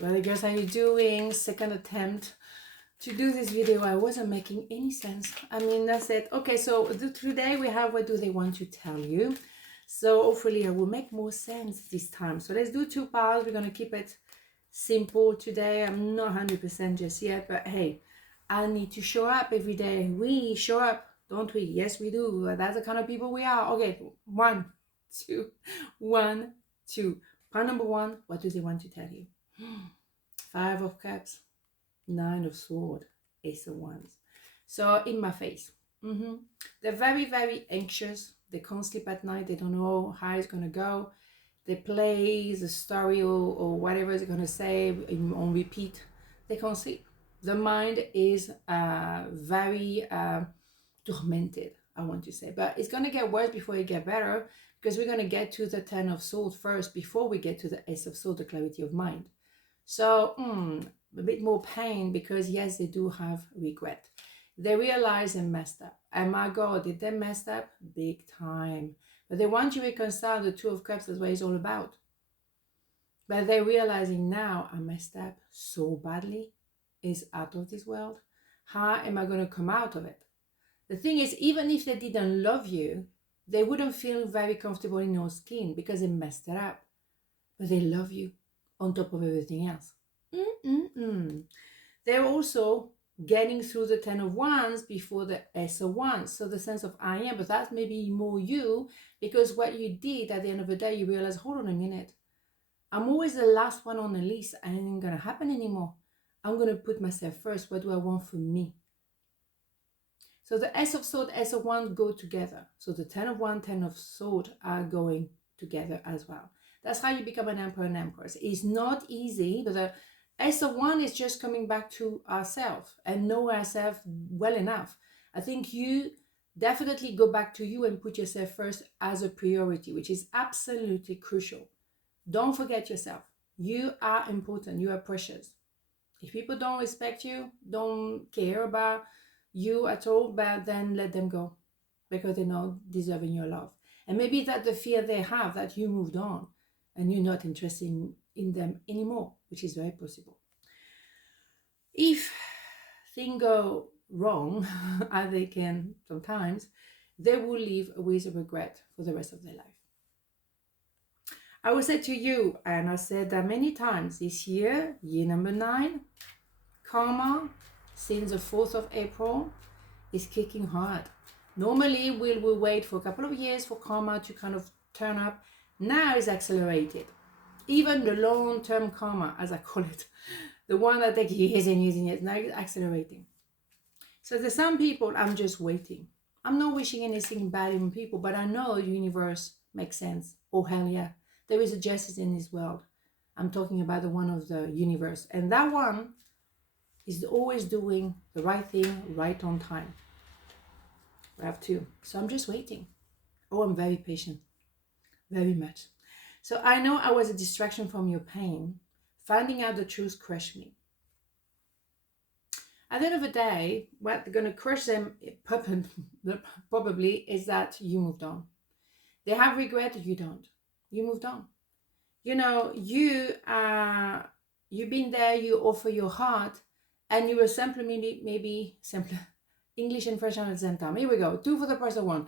Well, guys, how are you doing? Second attempt to do this video. I wasn't making any sense. I mean, that's it. Okay, so today we have what do they want to tell you. So hopefully I will make more sense this time. So let's do two parts. We're going to keep it simple today. I'm not 100% just yet, but hey, I need to show up every day. We show up, don't we? Yes, we do. That's the kind of people we are. Okay, one, two. Part number one, what do they want to tell you? Five of Cups, Nine of Swords, Ace of Wands. So in my face. They're very, very anxious. They can't sleep at night. They don't know how it's going to go. They play the story or whatever they're going to say on repeat. They can't sleep. The mind is very tormented, I want to say. But it's going to get worse before it get better, because we're going to get to the Ten of Swords first before we get to the Ace of Swords, the clarity of mind. So a bit more pain, because yes, they do have regret. They realize they messed up. And my God, did they mess up? Big time. But they want to reconcile the Two of Cups. That's what it's all about. But they're realizing now, I messed up so badly. It's out of this world. How am I going to come out of it? The thing is, even if they didn't love you, they wouldn't feel very comfortable in your skin because they messed it up. But they love you on top of everything else. They're also getting through the Ten of Wands before the Ace of Wands. So the sense of I am, but that's maybe more you, because what you did at the end of the day, you realize, hold on a minute. I'm always the last one on the list. And it ain't going to happen anymore. I'm going to put myself first. What do I want for me? So the Ace of Swords, Ace of Wands go together. So the Ten of Wands, Ten of Swords are going together as well. That's how you become an emperor and empress. It's not easy, but the Ace of Wands is just coming back to ourselves and know ourselves well enough. I think you definitely go back to you and put yourself first as a priority, which is absolutely crucial. Don't forget yourself. You are important. You are precious. If people don't respect you, don't care about you at all, but then let them go, because they're not deserving your love. And maybe that's the fear they have, that you moved on and you're not interested in them anymore, which is very possible. If things go wrong, as they can sometimes, they will live with regret for the rest of their life. I will say to you, and I said that many times this year, year number 9, karma, since the 4th of April, is kicking hard. Normally, we'll wait for a couple of years for karma to kind of turn up. Now it's accelerated. Even the long-term karma, as I call it, the one that takes years and years and years, now it's accelerating. So there's some people, I'm just waiting. I'm not wishing anything bad on people, but I know the universe makes sense. Oh, hell yeah. There is a justice in this world. I'm talking about the one of the universe. And that one is always doing the right thing right on time. I have two. So I'm just waiting. Oh, I'm very patient. Very much. So I know I was a distraction from your pain. Finding out the truth crushed me. At the end of the day, what's going to crush them probably is that you moved on. They have regret, you don't. You moved on. You know, you've been there, you offer your heart, and you were simply, maybe simply, English and French at the same time. Here we go, 2 for the price of 1.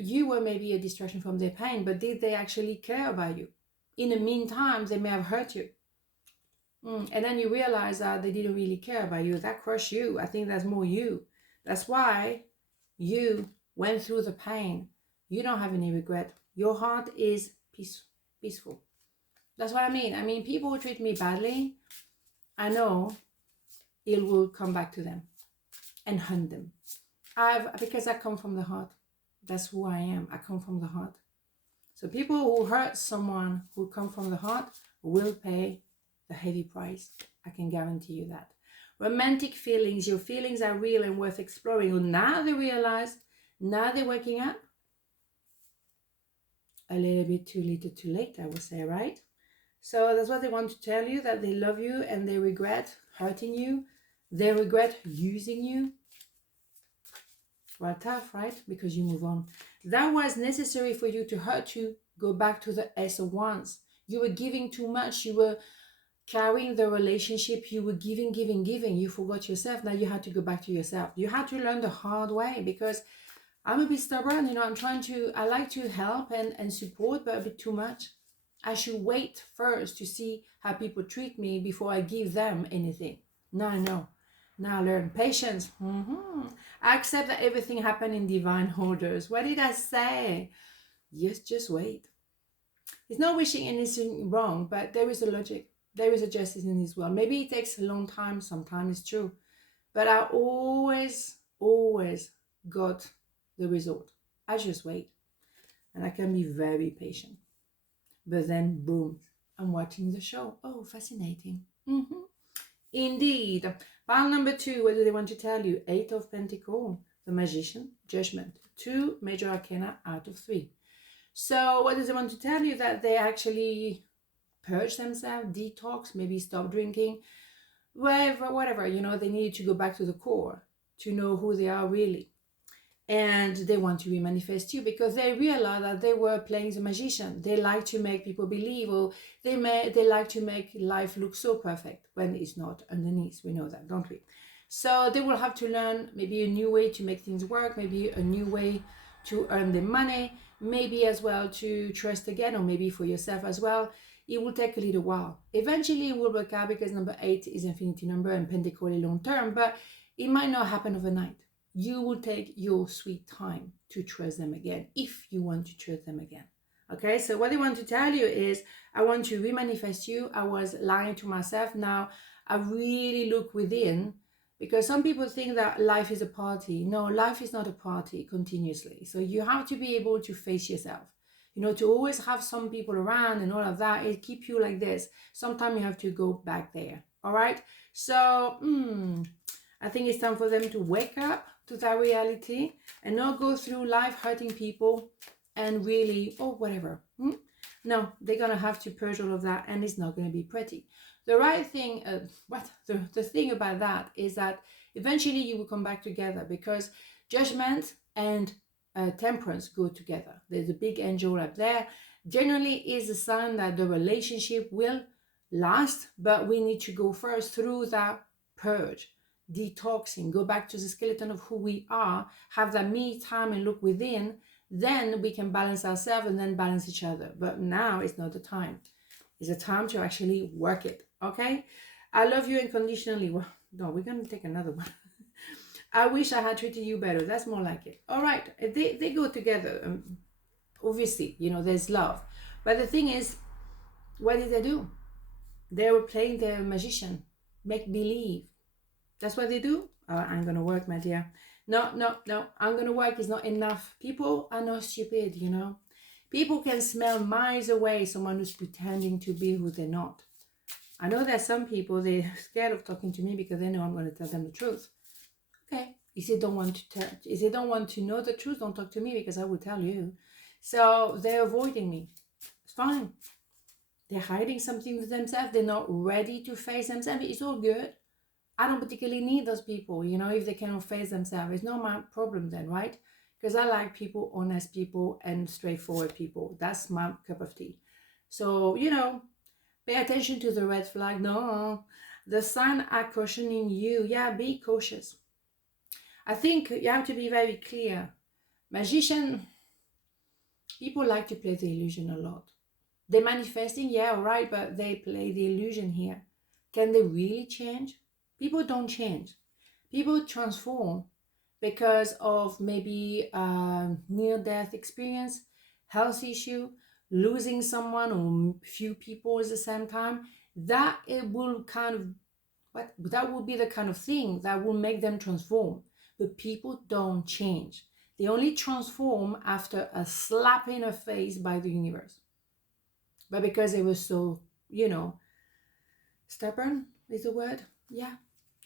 You were maybe a distraction from their pain, but did they actually care about you? In the meantime, they may have hurt you. And then you realize that they didn't really care about you. That crushed you. I think that's more you. That's why you went through the pain. You don't have any regret. Your heart is peaceful. That's what I mean. I mean, people who treat me badly, I know it will come back to them and hunt them. Because I come from the heart. That's who I am. I come from the heart. So people who hurt someone who come from the heart will pay the heavy price. I can guarantee you that. Romantic feelings, your feelings are real and worth exploring. Well, now they realize, now they're waking up. A little bit too little too late, I would say, right? So that's what they want to tell you, that they love you and they regret hurting you. They regret using you. Well, tough, right? Because you move on. That was necessary for you to hurt you. Go back to the Ace of Wands. You were giving too much. You were carrying the relationship. You were giving, giving, giving. You forgot yourself. Now you had to go back to yourself. You had to learn the hard way, because I'm a bit stubborn. I like to help and support, but a bit too much. I should wait first to see how people treat me before I give them anything. No. Now learn patience. I accept that everything happened in divine orders. What did I say? Yes, just wait. It's not wishing anything wrong, but there is a logic. There is a justice in this world. Maybe it takes a long time. Sometimes it's true. But I always got the result. I just wait. And I can be very patient. But then, boom, I'm watching the show. Oh, fascinating. Indeed. Pile number 2, what do they want to tell you? 8 of Pentacles, the Magician, Judgment. 2 major arcana out of 3. So what does they want to tell you? That they actually purge themselves, detox, maybe stop drinking, whatever. They need to go back to the core to know who they are really. And they want to remanifest you because they realize that they were playing the magician. They like to make people believe, or they like to make life look so perfect when it's not underneath. We know that, don't we? So they will have to learn maybe a new way to make things work, maybe a new way to earn the money, maybe as well to trust again, or maybe for yourself as well. It will take a little while. Eventually it will work out, because number 8 is infinity number and Pentacle is long term, but it might not happen overnight. You will take your sweet time to trust them again, if you want to trust them again. Okay, so what I want to tell you is, I want to remanifest you. I was lying to myself. Now I really look within, because some people think that life is a party. No, life is not a party continuously. So you have to be able to face yourself. To always have some people around and all of that, it keeps you like this. Sometimes you have to go back there. All right, so I think it's time for them to wake up to that reality and not go through life hurting people and really, whatever. No, they're going to have to purge all of that, and it's not going to be pretty. The right thing, the thing about that is that eventually you will come back together, because judgment and temperance go together. There's a big angel up there. Generally is a sign that the relationship will last, but we need to go first through that purge, detoxing, go back to the skeleton of who we are, have that me time and look within. Then we can balance ourselves and then balance each other. But now it's not the time. It's a time to actually work it. Okay, I love you unconditionally. Well, no, we're gonna take another one. I wish I had treated you better. That's more like it. All right, they go together. Obviously, there's love, but the thing is, what did they do? They were playing the magician, make believe. That's what they do. I'm gonna work, my dear. No, I'm gonna work is not enough. People are not stupid. People can smell miles away someone who's pretending to be who they're not. I know that some people, they're scared of talking to me because they know I'm going to tell them the truth. Okay, if they don't want to know the truth, don't talk to me, because I will tell you. So they're avoiding me. It's fine. They're hiding something with themselves. They're not ready to face themselves. It's all good. I don't particularly need those people, if they cannot face themselves. It's not my problem then, right? Because I like people, honest people, and straightforward people. That's my cup of tea. So, pay attention to the red flag. No, the sign are cautioning you. Yeah, be cautious. I think you have to be very clear. Magician, people like to play the illusion a lot. They're manifesting, yeah, all right, but they play the illusion here. Can they really change? People don't change. People transform because of maybe near-death experience, health issue, losing someone or few people at the same time. That will be the kind of thing that will make them transform. But people don't change. They only transform after a slap in the face by the universe. But because they were so, stubborn is the word. Yeah,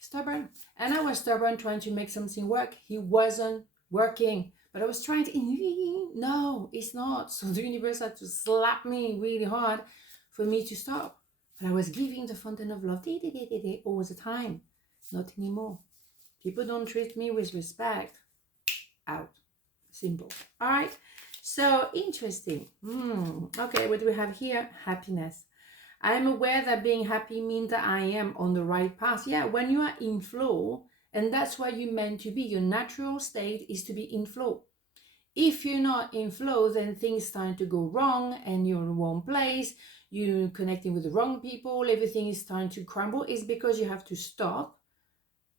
stubborn. And I was stubborn trying to make something work. He wasn't working. But I was trying to, no, it's not. So the universe had to slap me really hard for me to stop. But I was giving the fountain of love all the time. Not anymore. People don't treat me with respect. Out. Simple. All right. So interesting. Okay, what do we have here? Happiness. I am aware that being happy means that I am on the right path. Yeah, when you are in flow, and that's where you're meant to be, your natural state is to be in flow. If you're not in flow, then things start to go wrong and you're in the wrong place, you're connecting with the wrong people, everything is starting to crumble. It's because you have to stop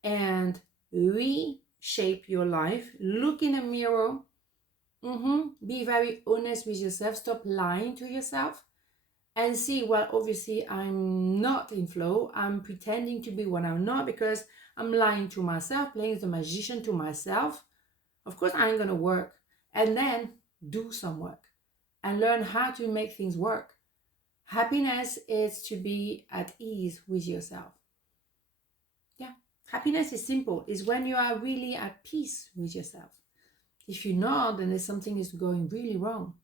and reshape your life. Look in a mirror. Be very honest with yourself. Stop lying to yourself and see, well, obviously I'm not in flow. I'm pretending to be what I'm not because I'm lying to myself, playing the magician to myself. Of course, I ain't going to work. And then do some work and learn how to make things work. Happiness is to be at ease with yourself. Yeah, happiness is simple. It's when you are really at peace with yourself. If you're not, then there's something is going really wrong.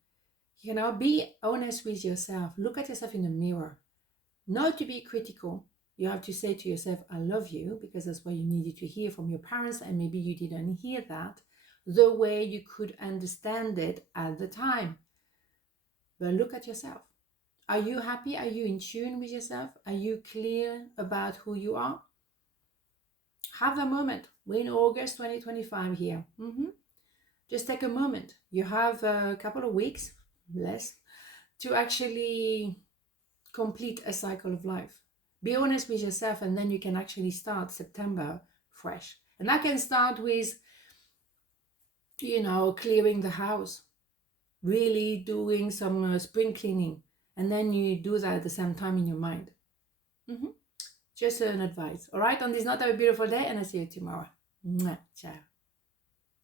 You know, be honest with yourself. Look at yourself in the mirror. Not to be critical. You have to say to yourself, I love you, because that's what you needed to hear from your parents, and maybe you didn't hear that the way you could understand it at the time. But look at yourself. Are you happy? Are you in tune with yourself? Are you clear about who you are? Have a moment. We're in August 2025 here. Just take a moment. You have a couple of weeks, less, to actually complete a cycle of life. Be honest with yourself, and then you can actually start September fresh. And I can start with, clearing the house, really doing some spring cleaning, and then you do that at the same time in your mind. Just an advice. All right, on this note, have a beautiful day, and I'll see you tomorrow. Ciao.